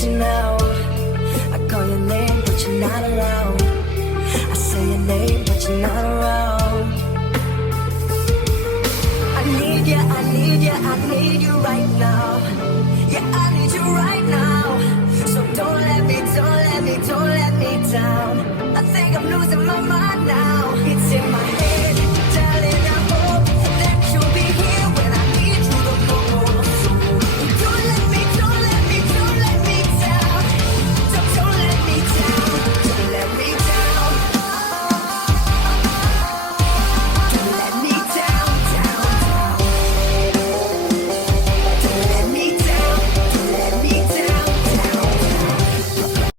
want you now. I call your name, but you're not around. I say your name, but you're not around. I need you, I need you, I need you right now. Yeah, I need you right now. So don't let me down. I think I'm losing